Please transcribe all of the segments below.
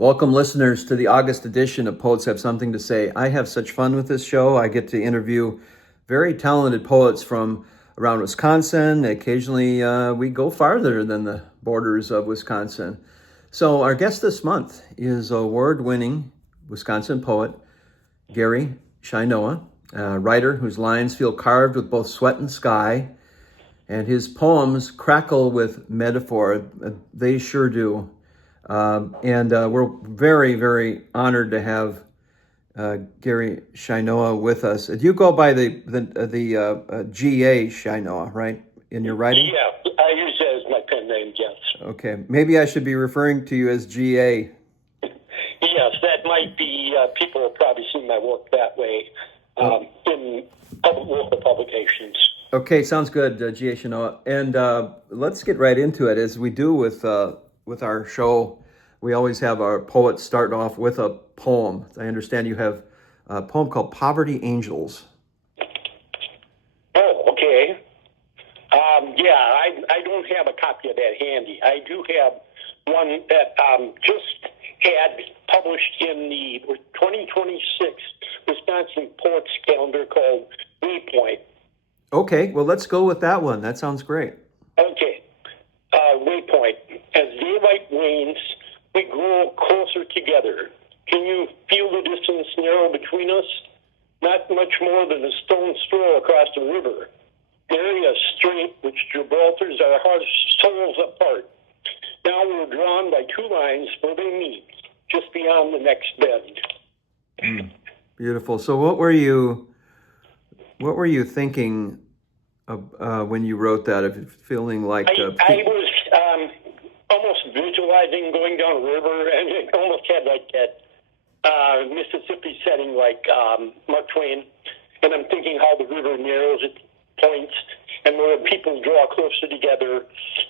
Welcome, listeners, to the August edition of Poets Have Something to Say. I have such fun with this show. I get to interview very talented poets from around Wisconsin. Occasionally, we go farther than the borders of Wisconsin. So our guest this month is award-winning Wisconsin poet GA Sheinoha, a writer whose lines feel carved with both sweat and sky, and his poems crackle with metaphor. They sure do. And we're very, very honored to have GA Sheinoha with us. Do you go by the GA Sheinoha, right, in your writing? Yeah, I use that as my pen name, yes. Okay, maybe I should be referring to you as GA. Yes, that might be, people have probably seen my work that way in local publications. Okay, sounds good, GA Sheinoha. And let's get right into it. As we do with our show, we always have our poets start off with a poem. I understand you have a poem called Poverty Angels. Oh, okay. I don't have a copy of that handy. I do have one that just had published in the 2026 Wisconsin Poets Calendar called Waypoint. Okay, well, let's go with that one. That sounds great. Okay. Waypoint. As daylight wanes, we grow closer together. Can you feel the distance narrow between us? Not much more than a stone's throw across the river. Area strait which Gibraltar's our hearts souls apart. Now we're drawn by two lines where they meet, just beyond the next bend. Beautiful. So what were you thinking of, when you wrote that? Of feeling like I was almost visualizing going down a river, and it almost had like that Mississippi setting, like Mark Twain. And I'm thinking how the river narrows at points, and where people draw closer together.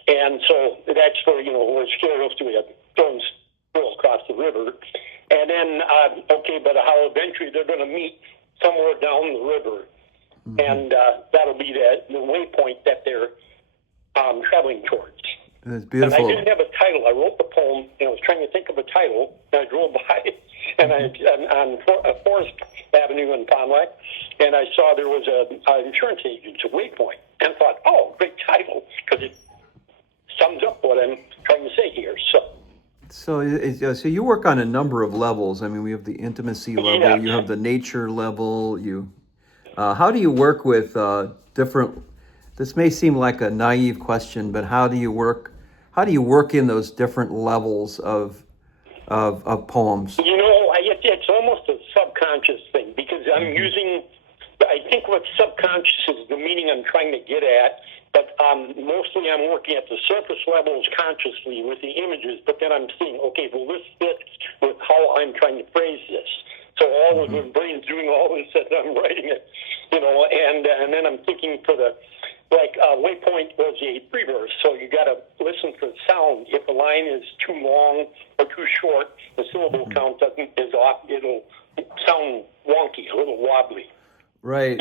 And so that's where we're scared to a stone's throw across the river. And then but how eventually they're going to meet somewhere down the river. Mm-hmm. And that'll be the waypoint that they're traveling towards. That's beautiful. And I didn't have a title. I wrote the poem, and I was trying to think of a title, and I drove by and on Forest Avenue in Pond Lake, and I saw there was an insurance agent, a Waypoint, and thought, oh, great title, because it sums up what I'm trying to say here. So you work on a number of levels. I mean, we have the intimacy level, yeah. You have the nature level. How do you work with different? This may seem like a naive question, but how do you work in those different levels of poems? It's almost a subconscious thing, because I'm using. I think what subconscious is the meaning I'm trying to get at, but mostly I'm working at the surface levels consciously with the images, but then I'm seeing, okay, will this fit with how I'm trying to phrase this? So all of the brain's doing all this as I'm writing it, and then I'm thinking for the, Waypoint was a free verse, so you got to listen for the sound. If a line is too long or too short, the syllable count is off. It'll sound wonky, a little wobbly. Right.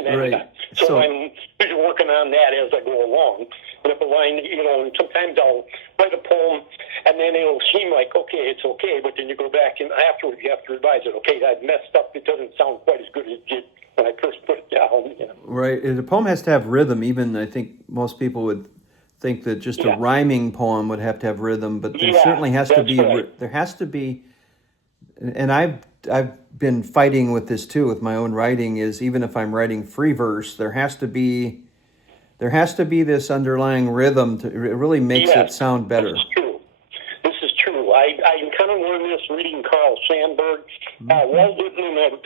So I'm usually working on that as I go along. And if a line, and sometimes I'll write a poem, and then it'll seem like, okay, it's okay, but then you go back, and afterwards you have to revise it. Okay, I messed up. It doesn't sound quite as good as it did when I first put it down. Right. The poem has to have rhythm. Even I think most people would think that just a rhyming poem would have to have rhythm, but there certainly has to be. Right. There has to be, and I've been fighting with this too with my own writing. Is even if I'm writing free verse, there has to be this underlying rhythm it really makes it sound better. This is true. I kind of learned this reading Carl Sandburg. Walt Whitman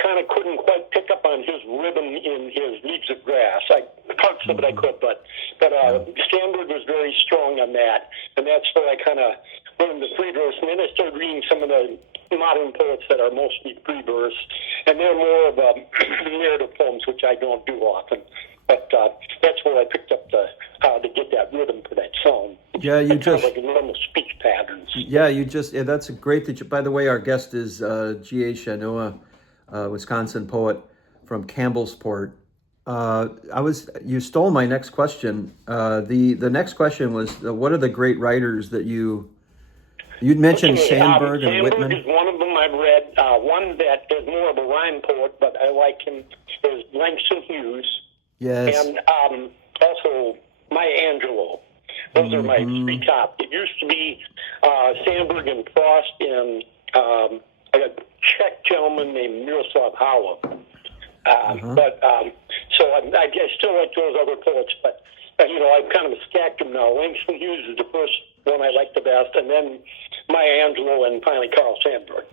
kind of couldn't quite pick up on his rhythm in his Leaves of Grass. Parts of it I could, but Sandburg was very strong on that, and that's where I kind of learned the free verse. And then I started reading some of the modern poets that are mostly free verse, and they're more of narrative poems, which I don't do often. But that's where I picked up how to get that rhythm for that song. Yeah, you just kind of like normal speech patterns. Yeah, that's great that you. By the way, our guest is GA Sheinoha, Wisconsin poet from Campbellsport. You stole my next question. The next question was, what are the great writers that you You'd mentioned Okay, Sandburg and Sandburg Whitman. is one of them I've read. One that is more of a rhyme poet, but I like him, is Langston Hughes. Yes. And also McAndrew. Those are my three top. It used to be Sandburg and Frost and a Czech gentleman named Miroslav Hauer. But so I still like those other poets, but I've kind of stacked them now. Langston Hughes is the first one I like the best, and then McAndrew, and finally Carl Sandburg,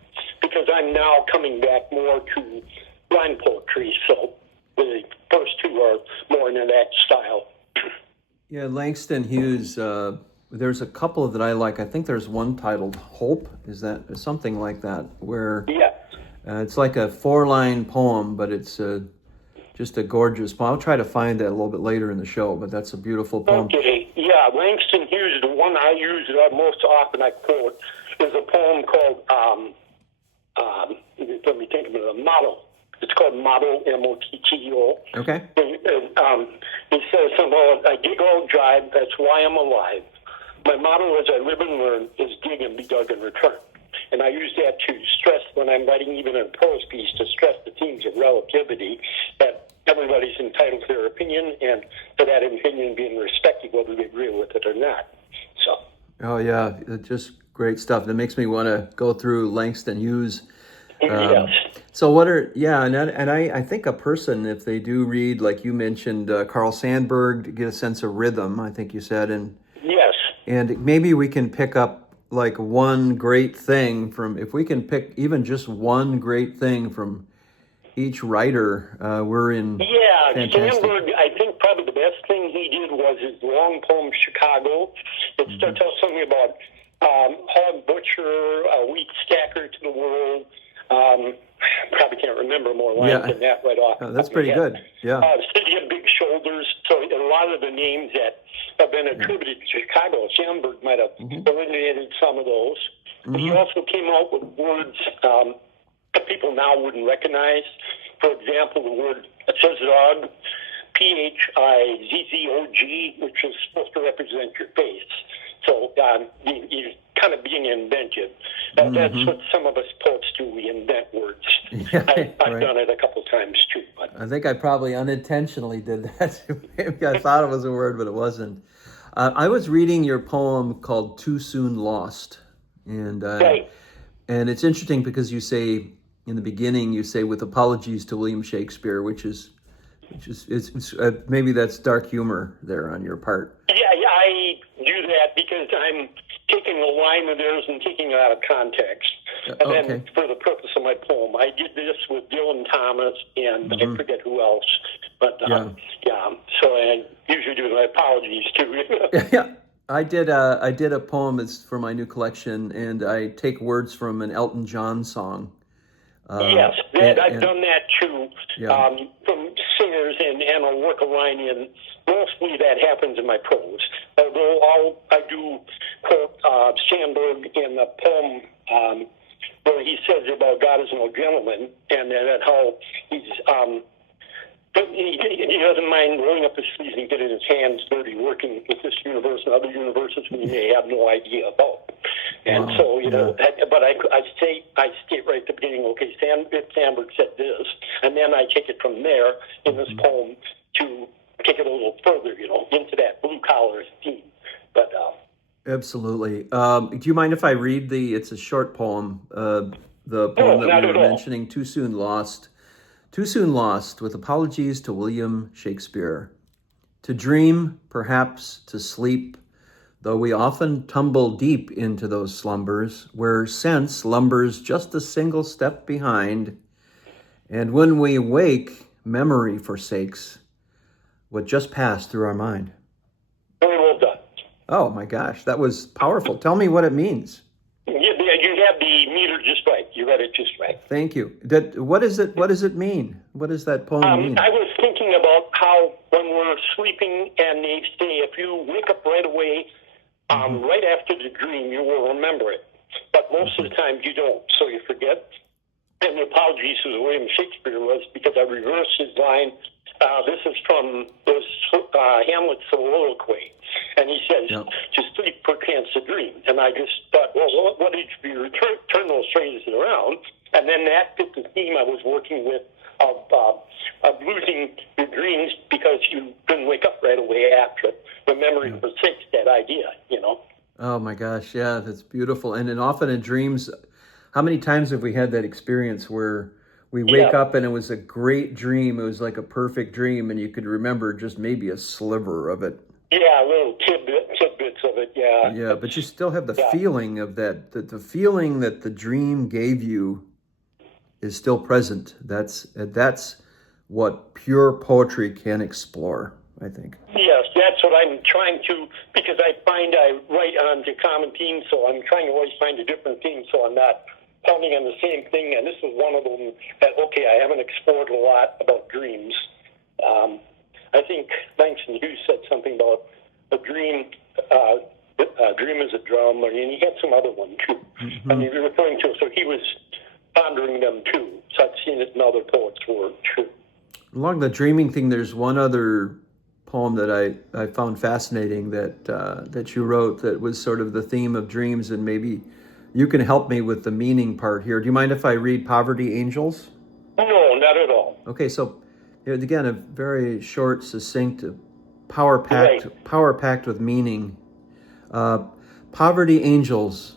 because I'm now coming back more to rhyme poetry. So the first two are more in that style. Yeah, Langston Hughes. There's a couple that I like. I think there's one titled "Hope." Is that something like that? Where it's like a 4-line poem, but it's just a gorgeous poem. I'll try to find that a little bit later in the show, but that's a beautiful poem. Okay, yeah, Langston Hughes, the one I use most often I quote, is a poem called, let me think of it, a motto. It's called Motto, M-O-T-T-O. Okay. It says somehow, I dig all jive, that's why I'm alive. My motto as I live and learn is dig and be dug in return. And I use that to stress when I'm writing even a prose piece, to stress the themes of relativity, that everybody's entitled to their opinion, and for that opinion being respected, whether they agree with it or not. So. Oh yeah, just great stuff. That makes me want to go through Langston Hughes. Yes. So I think a person, if they do read, like you mentioned, Carl Sandburg, to get a sense of rhythm, I think you said, and yes, and maybe we can pick up like one great thing from, if we can pick even just one great thing from each writer, we're in. Yeah, fantastic. Sandburg, I think probably the best thing he did was his long poem, Chicago. It tells something about hog butcher, wheat stacker to the world. Probably can't remember more lines than that right off. Oh, that's pretty good. Yeah. City of Big Shoulders. So a lot of the names that have been attributed to Chicago, Sandburg might have eliminated some of those. But he also came out with words that people now wouldn't recognize. For example, the word Zog, P-H-I-Z-Z-O-G, which is supposed to represent your face. So you're kind of being inventive. That's what some of us poets do. We invent words. Yeah, I've done it a couple times too. But I think I probably unintentionally did that. Maybe I thought it was a word, but it wasn't. I was reading your poem called "Too Soon Lost," and it's interesting because you say in the beginning, you say, "With apologies to William Shakespeare," which is maybe that's dark humor there on your part. Yeah, I do that because I'm taking a line of theirs and taking it out of context. And then for the purpose of my poem, I did this with Dylan Thomas and I forget who else. But so I usually do my apologies too. Yeah. I did a poem that's for my new collection, and I take words from an Elton John song. Yes, I've done that too, from singers, and I'll work a line in. Mostly that happens in my prose. Although I do quote Sandburg in the poem where he says about God is no gentleman, and that how he's he doesn't mind rolling up his sleeves and getting his hands dirty working with this universe and other universes we may have no idea about. And so, but I state right at the beginning, okay, Sandburg said this, and then I take it from there in this poem to take it a little further, into that blue collar theme. But absolutely. Do you mind if I read it's a short poem, the poem that we were mentioning, Too Soon Lost. Too soon lost, with apologies to William Shakespeare. To dream, perhaps to sleep, though we often tumble deep into those slumbers, where sense lumbers just a single step behind, and when we wake, memory forsakes what just passed through our mind. Very well done. Oh my gosh, that was powerful. Tell me what it means. You have the meter just right. You read it just right. Thank you. What does it mean? What does that poem mean? I was thinking about how when we're sleeping, and they say if you wake up right away, right after the dream, you will remember it. But most of the time you don't, so you forget. And the apologies to William Shakespeare was because I reversed his line. This is from Hamlet's soliloquy. And he says, to sleep perchance to dream. And I just thought, well, what if you turn those phrases around? And then that fit the theme I was working with of losing your dreams because you couldn't wake up right away after it. The memory forsakes that idea, you know. Oh my gosh, yeah, that's beautiful. And then often in dreams, how many times have we had that experience where we wake up and it was a great dream, it was like a perfect dream, and you could remember just maybe a sliver of it. Yeah, little tidbits of it, yeah. Yeah, but you still have the feeling of that, the feeling that the dream gave you is still present. That's what pure poetry can explore, I think. Yes, that's what I'm trying to, because I find I write onto common themes, so I'm trying to always find a different theme so I'm not pounding on the same thing, and this is one of them that, I haven't explored a lot about dreams. I think Langston Hughes said something about a dream is a drum, and he had some other one too. Mm-hmm. And he was referring to, so he was pondering them too. So I've seen it in other poets' work too. Along the dreaming thing, there's one other poem that I found fascinating that you wrote that was sort of the theme of dreams, and maybe you can help me with the meaning part here. Do you mind if I read Poverty Angels? No, not at all. Okay, so again, a very short, succinct, power-packed with meaning. Poverty Angels,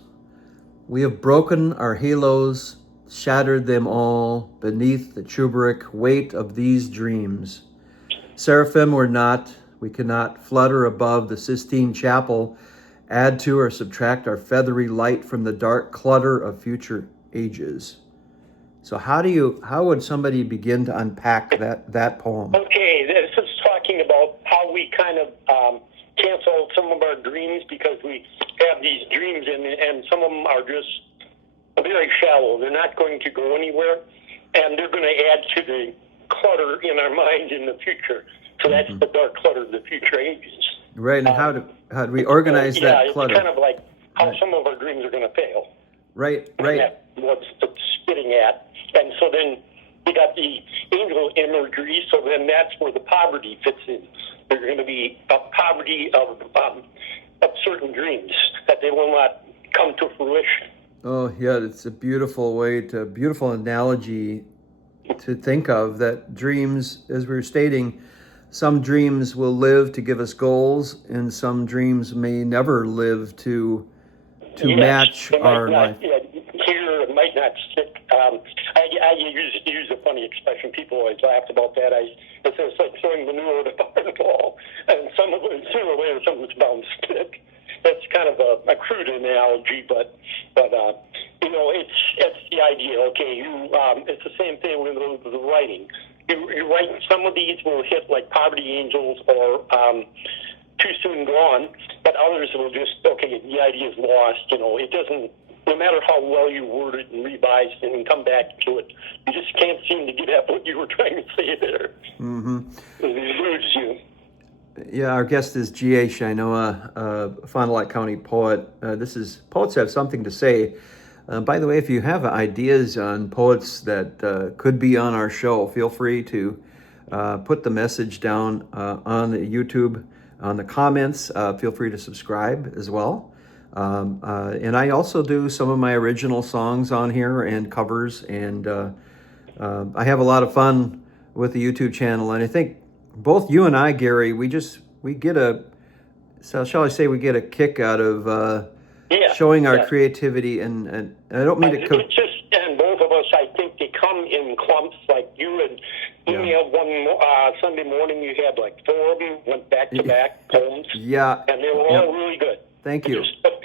we have broken our halos, shattered them all beneath the tubric weight of these dreams. Seraphim we're not, we cannot flutter above the Sistine Chapel, add to or subtract our feathery light from the dark clutter of future ages. So how would somebody begin to unpack that poem? Okay, this is talking about how we kind of cancel some of our dreams because we have these dreams and some of them are just very shallow. They're not going to go anywhere, and they're going to add to the clutter in our mind in the future. So that's the dark clutter of the future ages. Right, and how do we organize that clutter? Yeah, it's kind of like how some of our dreams are going to fail. Right. And that's what it's getting at. And so then you got the angel imagery, so then that's where the poverty fits in. There's going to be a poverty of certain dreams that they will not come to fruition. Oh, yeah, it's a beautiful analogy to think of, that dreams, as we were stating, some dreams will live to give us goals, and some dreams may never live to match our life. Here it might not stick. I use a funny expression. People always laughed about that. It's like throwing manure at a barn wall, and some of it, sooner or later, something's bound to stick. That's kind of a crude analogy, but it's the idea. Okay, it's the same thing with the writing. You write, some of these will hit like Poverty Angels or Too Soon Gone, but others will just, the idea is lost. It doesn't, no matter how well you word it and revise it and come back to it, you just can't seem to get at what you were trying to say there. Mm-hmm. It eludes you. Yeah, our guest is GA Sheinoha, Fond du Lac County poet. This is Poets Have Something to Say. By the way, if you have ideas on poets that could be on our show, feel free to put the message down on the YouTube, on the comments. Feel free to subscribe as well. And I also do some of my original songs on here and covers, and I have a lot of fun with the YouTube channel. And I think both you and I, Gary, we get a kick out of showing our creativity, and I don't mean to. It's just, and both of us, I think they come in clumps. Like you had emailed one Sunday morning, you had like 4 of them, went back to back poems. Yeah, and they were all really good. Thank you. But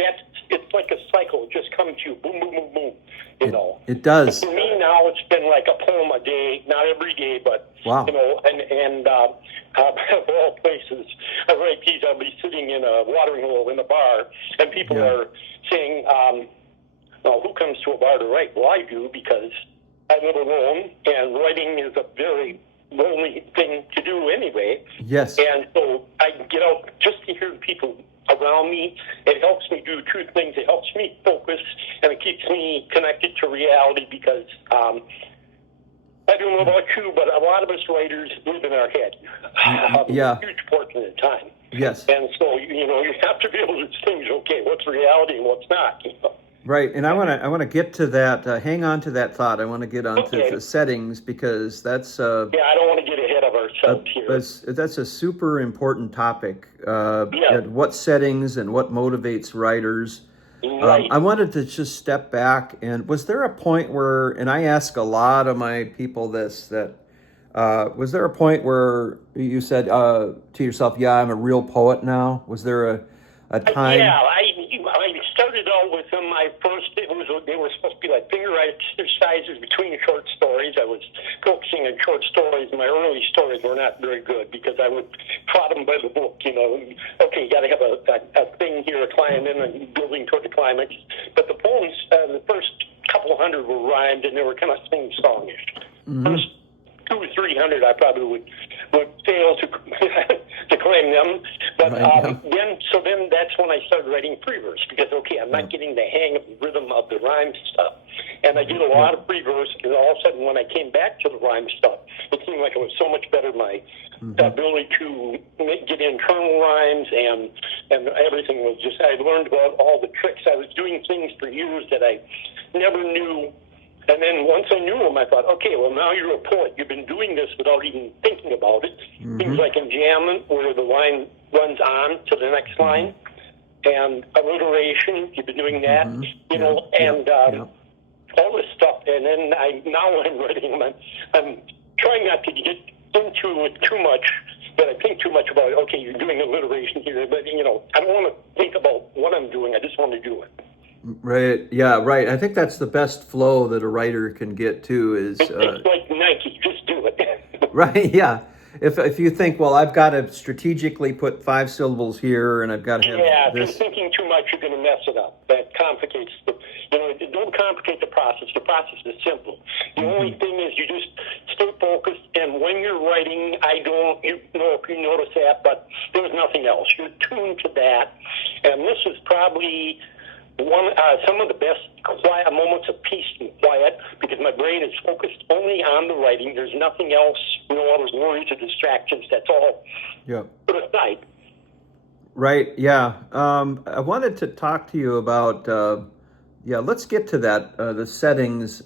it's like a cycle. It just comes to you, boom, boom, boom, boom. It does. But for me now, it's been like a poem a day, not every day, but wow. And of all places, I write these. I'll be sitting in a watering hole in a bar, and people are saying, "Who comes to a bar to write?" Well, I do, because I live alone, and writing is a very lonely thing to do anyway. Yes. And so I get out just to hear people around me. It helps me do 2 things. It helps me focus, and it keeps me connected to reality, because I don't know about you, but a lot of us writers live in our head. Yeah. A huge portion of the time. Yes. And so, you have to be able to distinguish, okay, what's reality and what's not. Right, and I want to get to that. Hang on to that thought. I want to get onto the settings because that's Yeah, I don't want to get ahead of ourselves here. that's a super important topic. Yeah. And what settings and what motivates writers. Right. I wanted to just step back, and was there a point where, and I ask a lot of my people this, that was there a point where you said to yourself, yeah, I'm a real poet now? Was there a time? Yeah, I started out with them. They were supposed to be like finger exercises between short stories. I was focusing on short stories. My early stories were not very good because I would plot them by the book. Okay, you got to have a thing here, a climb in, and building toward the climax. But the poems, the first couple of hundred were rhymed, and they were kind of sing-songish. Mm-hmm. First 200 or 300, I probably would fail to to claim them. But then that's when I started writing free verse because I'm not getting the hang of the rhythm of the rhyme stuff, and I did a lot of free verse. And all of a sudden, when I came back to the rhyme stuff, it seemed like it was so much better. My ability to get internal rhymes and everything was just. I learned about all the tricks. I was doing things for years that I never knew. And then once I knew them, I thought, okay, well, now you're a poet. You've been doing this without even thinking about it. Mm-hmm. Things like enjambment, where the line runs on to the next line, and alliteration, you've been doing that, all this stuff. And then now I'm writing them. I'm trying not to get into it too much, but I think too much about, okay, you're doing alliteration here, but, I don't want to think about what I'm doing. I just want to do it. Right. Yeah. Right. I think that's the best flow that a writer can get to. Is it's like Nike, just do it. Right. Yeah. If you think, well, I've got to strategically put 5 syllables here, and I've got to have if this. you're thinking too much, you're going to mess it up. That complicates don't complicate the process. The process is simple. The only thing is you just stay focused, and when you're writing, you know if you notice that, but there's nothing else. You're tuned to that, and this is probably some of the best quiet moments of peace and quiet because my brain is focused only on the writing. There's nothing else, no other worries or distractions. That's all put aside. Right. Yeah. I wanted to talk to you about. Let's get to that. The settings.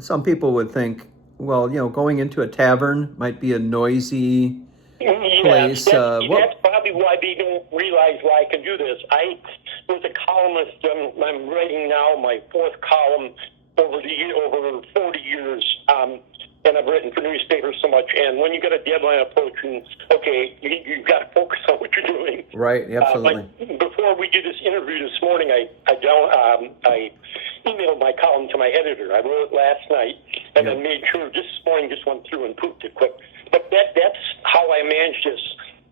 Some people would think, well, going into a tavern might be a noisy place. That's probably why they don't realize why I can do this. I was a columnist. I'm writing now my 4th column over 40 years, and I've written for newspapers so much. And when you got a deadline approaching, okay, you've got to focus on what you're doing. Right, absolutely. Before we did this interview this morning, I emailed my column to my editor. I wrote it last night, and I made sure this morning just went through and pooped it quick. But that's how I managed this.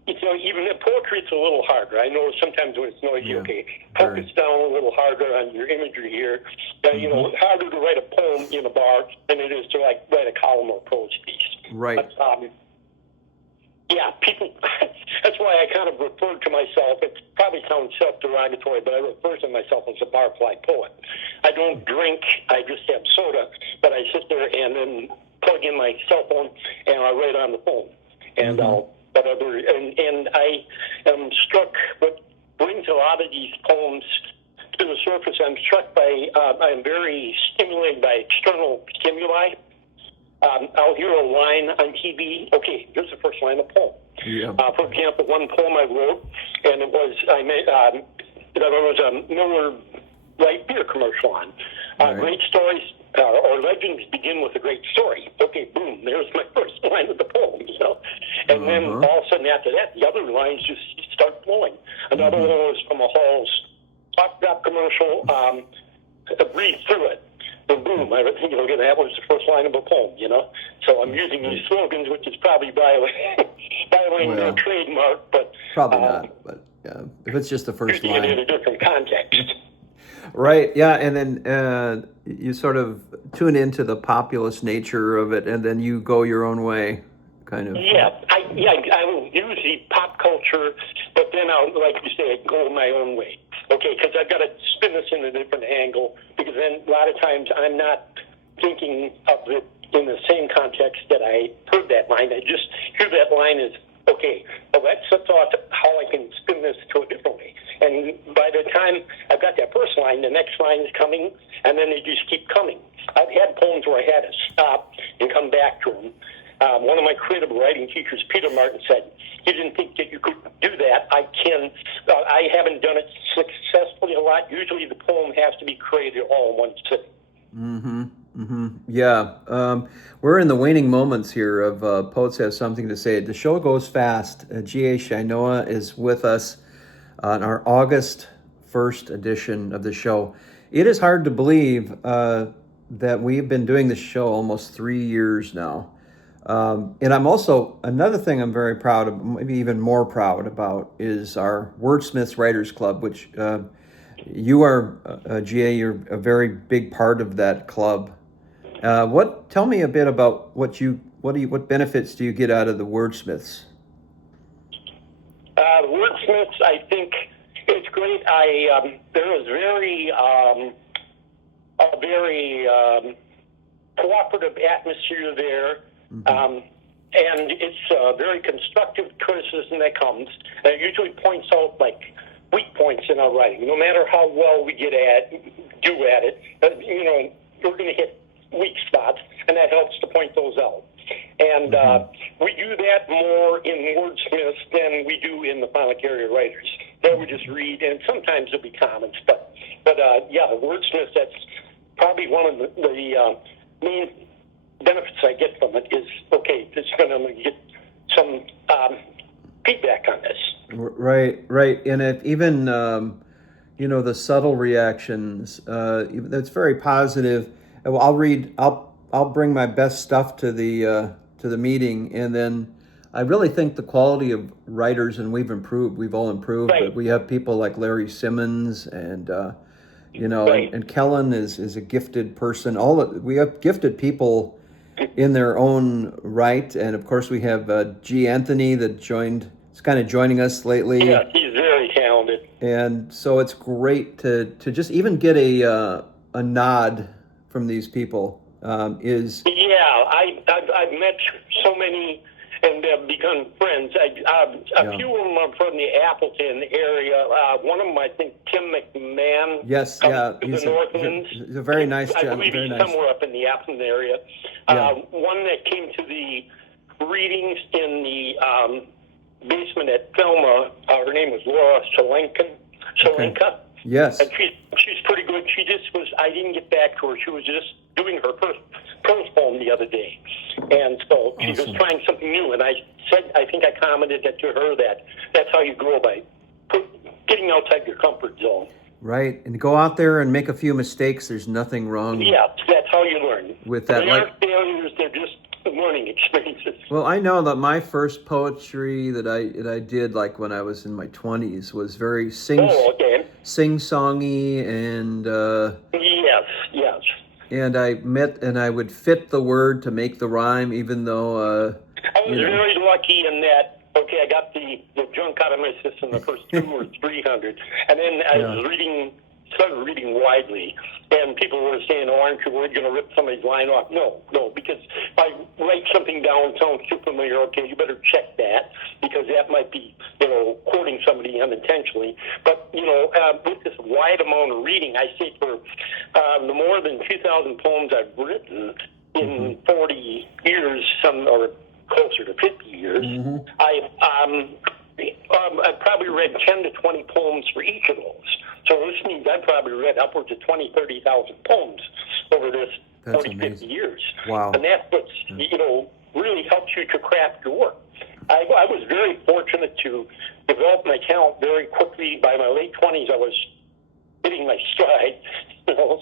Even in poetry, it's a little harder. I know sometimes when it's noisy, focus down a little harder on your imagery here. It's harder to write a poem in a bar than it is to write a column or prose piece. Right. But, people. That's why I kind of refer to myself. It probably sounds self-derogatory, but I refer to myself as a barfly poet. I don't drink. I just have soda, but I sit there and then plug in my cell phone and I write on the phone, and and I am struck. What brings a lot of these poems to the surface, I'm struck by. I'm very stimulated by external stimuli. I'll hear a line on TV. Okay, here's the first line of the poem. Yeah. For example, one poem I wrote, and it was there was a Miller Lite beer commercial on. Great stories or legends begin with a great story. Okay, boom, there's my first line of the poem, And then all of a sudden after that, the other lines just start flowing. Another one was from a Hall's Hot Drop commercial. Breathe through it. And boom, I think that was the first line of a poem, So I'm using these slogans, which is probably violating their trademark, but probably not. But if it's just the first line, in a different context. Right. Yeah, and then you sort of tune into the populist nature of it, and then you go your own way, kind of. I will use the pop culture, but then I'll, like you say, go my own way. Okay, because I've got to spin this in a different angle, because then a lot of times I'm not thinking of it in the same context that I heard that line. I just hear that line as, okay, well, that's a thought how I can spin this to a different way. And by the time I've got that first line, the next line is coming, and then they just keep coming. I've had poems where I had to stop and come back to them. One of my creative writing teachers, Peter Martin, said, he didn't think that you could do that. I haven't done it successfully a lot. Usually the poem has to be created all in one sitting. Mm-hmm. Mm-hmm. Yeah. We're in the waning moments here of Poets Have Something to Say. The show goes fast. GA Sheinoha is with us on our August 1st edition of the show. It is hard to believe that we've been doing this show almost 3 years now. And I'm also, another thing I'm very proud of, maybe even more proud about, is our Wordsmiths Writers Club, which you are, GA, you're a very big part of that club. Tell me a bit about what benefits do you get out of the Wordsmiths? Wordsmiths, I think it's great. There is a very cooperative atmosphere there. Mm-hmm. And it's very constructive criticism that comes. And it usually points out like weak points in our writing. No matter how well we do at it, we're going to hit weak spots, and that helps to point those out. And we do that more in Wordsmiths than we do in the Phonic Area Writers. There we just read, and sometimes there'll be comments. But yeah, the Wordsmiths, that's probably one of the main benefits I get from it is, okay, it's going to get some feedback on this. Right. And if even, the subtle reactions, that's very positive. I'll bring my best stuff to the meeting, and then I really think the quality of writers, and we've all improved, right. But we have people like Larry Simmons and, right. and Kellen is a gifted person. We have gifted people in their own right, and of course we have G. Anthony that is kind of joining us lately. Yeah, he's very talented. And so it's great to just even get a nod from these people. Yeah, I've met so many and have become friends. A few of them are from the Appleton area. One of them, I think, Tim McMahon. Yes, yeah. He's a very nice gentleman. I believe he's somewhere up in the Appleton area. Yeah. One that came to the readings in the basement at Thelma, her name was Laura Schelenka. Okay. Yes. And she's pretty good. I didn't get back to her. She was just doing her first prose poem the other day. And so she was trying something new. And I think I commented to her that that's how you grow, by getting outside your comfort zone. Right. And go out there and make a few mistakes. There's nothing wrong. Yeah, that's how you learn. With that, they aren't failures, they're just learning experiences. Well, I know that my first poetry that I did, like when I was in my 20s, was very sing-songy and yes. And I would fit the word to make the rhyme, even though I was very lucky in that. Okay, I got the junk out of my system the first 200 or 300, and then I started reading widely, and people were saying, "Oh, aren't you worried you're going to rip somebody's line off?" No, because if I write something down, sounds too familiar. Okay, you better check that, because that might be, quoting somebody unintentionally. But with this wide amount of reading, I say for the more than 2,000 poems I've written in 40 years, some or closer to 50 years, I've probably read 10 to 20 poems for each of those. So this means I've probably read upwards of 20, 30,000 poems over this 40, 50 years. Wow. And that's what's, really helps you to craft your work. I was very fortunate to develop my talent very quickly. By my late 20s, I was hitting my stride, so...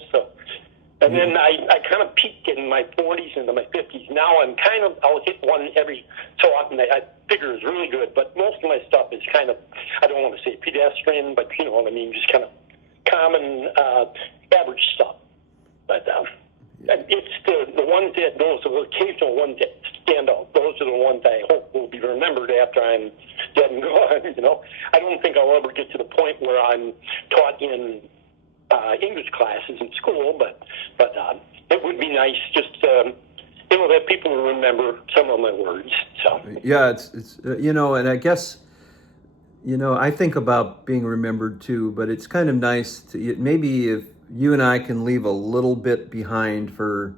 And then I kind of peaked in my 40s into my 50s. Now I'll hit one every so often. I figure is really good, but most of my stuff is kind of, I don't want to say pedestrian, but you know what I mean, just kind of common, average stuff. But it's the ones those are the occasional ones that stand out. Those are the ones I hope will be remembered after I'm dead and gone. I don't think I'll ever get to the point where I'm taught in English classes in school, but it would be nice just that people will remember some of my words. So Yeah, it's and I guess I think about being remembered too, but it's kind of nice to maybe if you and I can leave a little bit behind for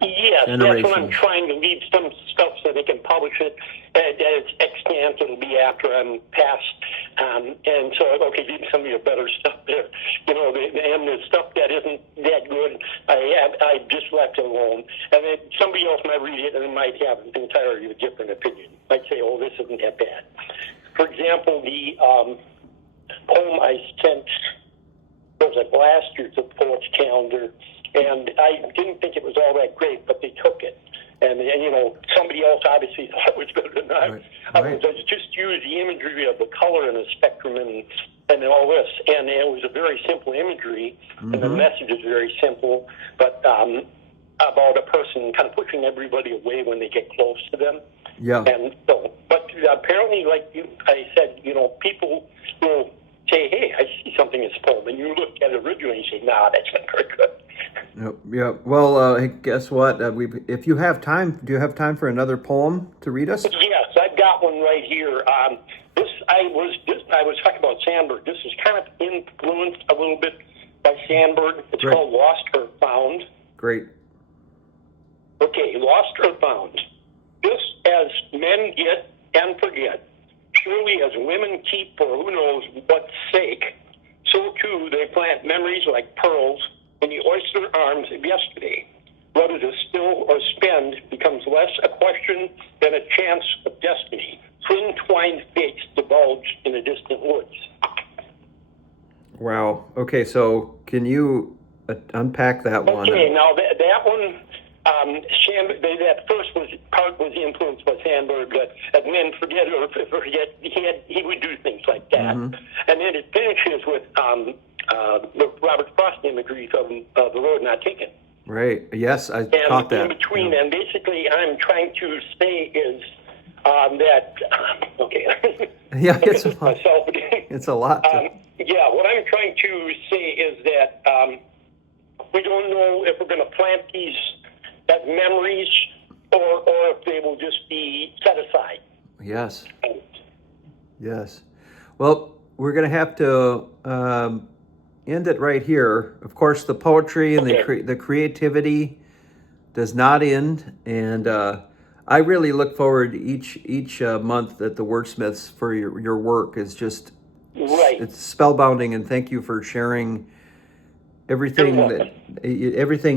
yes, generations. that's what I'm trying to leave some stuff so they can publish it as extant. It'll be after I'm passed, and so okay, leave some of your better stuff there. And the stuff that isn't that good, I just left it alone. And then somebody else might read it and they might have an entirely different opinion. Might say, "Oh, this isn't that bad." For example, the poem I sent was like last year to the Poets Calendar, and I didn't think it was all that great, but they took it. And somebody else obviously thought it was better than I. Right. I just used the imagery of the color and the spectrum and all this. And it was a very simple imagery, and the message is very simple, but about a person kind of pushing everybody away when they get close to them. Yeah. And so, but apparently, like I said, people will say, "Hey, I see something in this poem," and you look at it originally and you say, "Nah, that's not very good." Yeah. Well, hey, guess what? If you have time, do you have time for another poem to read us? Yes, I've got one right here. I was talking about Sandberg. This is kind of influenced a little bit by Sandberg. It's Great. called "Lost or Found." Great. Okay, lost or found. Just as men get and forget, surely as women keep for who knows what sake, so too they plant memories like pearls in the oyster arms of yesterday. Whether to still or spend becomes less a question than a chance of destiny. Twin twined fates divulge in the distant woods. Wow. Okay, so can you unpack that one? Okay, now that one, that first part was influenced by Sandberg. As men forget or forget, he would do things like that. And then it finishes with the Robert Frost imagery from The Road Not Taken. Right. Yes, I caught that. And in between, and basically, I'm trying to say is that okay. Yeah, it's a lot. Myself. It's a lot. Yeah, what I'm trying to say is that we don't know if we're going to plant these as memories or if they will just be set aside. Yes. Yes. Well, we're going to have to end it right here. Of course, the poetry and the creativity does not end, and I really look forward to each month at the Wordsmiths for your work. Is just right. It's spellbinding, and thank you for sharing everything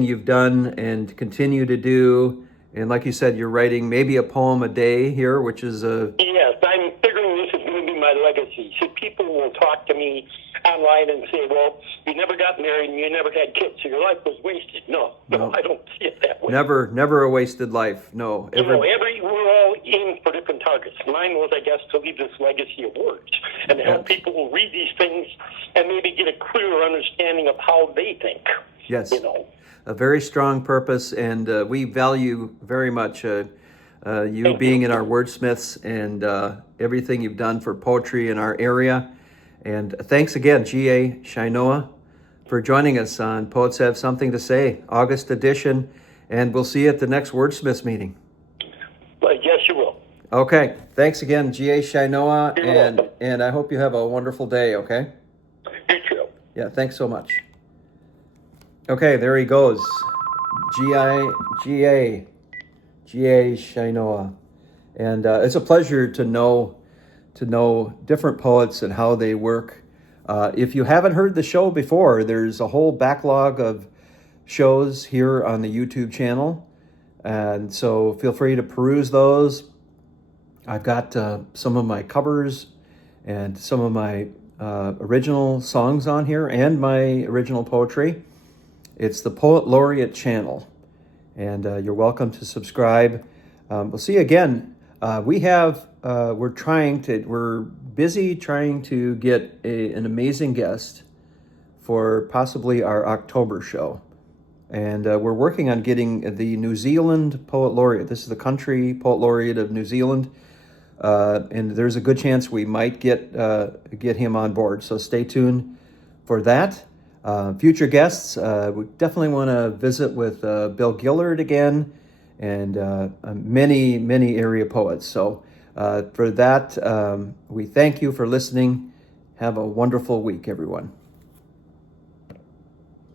you've done and continue to do. And like you said, you're writing maybe a poem a day here, which is yes, I'm figuring this is going to be my legacy. So people will talk to me online and say, "Well, you never got married and you never had kids, so your life was wasted." No, I don't see it that way. Never a wasted life. No. We're all aiming for different targets. Mine was, I guess, to leave this legacy of words and to help people read these things and maybe get a clearer understanding of how they think. Yes. A very strong purpose, and we value very much you being in our Wordsmiths and everything you've done for poetry in our area. And thanks again, GA Sheinoha, for joining us on Poets Have Something to Say, August edition. And we'll see you at the next Wordsmiths meeting. Well, yes, you will. Okay. Thanks again, GA Sheinoha, and I hope you have a wonderful day, okay? You too. Yeah, thanks so much. Okay, there he goes. GA Sheinoha. And it's a pleasure to know different poets and how they work. If you haven't heard the show before, there's a whole backlog of shows here on the YouTube channel. And so feel free to peruse those. I've got some of my covers and some of my original songs on here and my original poetry. It's the Poet Laureate Channel. And you're welcome to subscribe. We'll see you again. We're busy trying to get an amazing guest for possibly our October show. And we're working on getting the New Zealand Poet Laureate. This is the country Poet Laureate of New Zealand. And there's a good chance we might get him on board. So stay tuned for that. Future guests, we definitely want to visit with Bill Gillard again and many area poets. So for that, we thank you for listening. Have a wonderful week, everyone.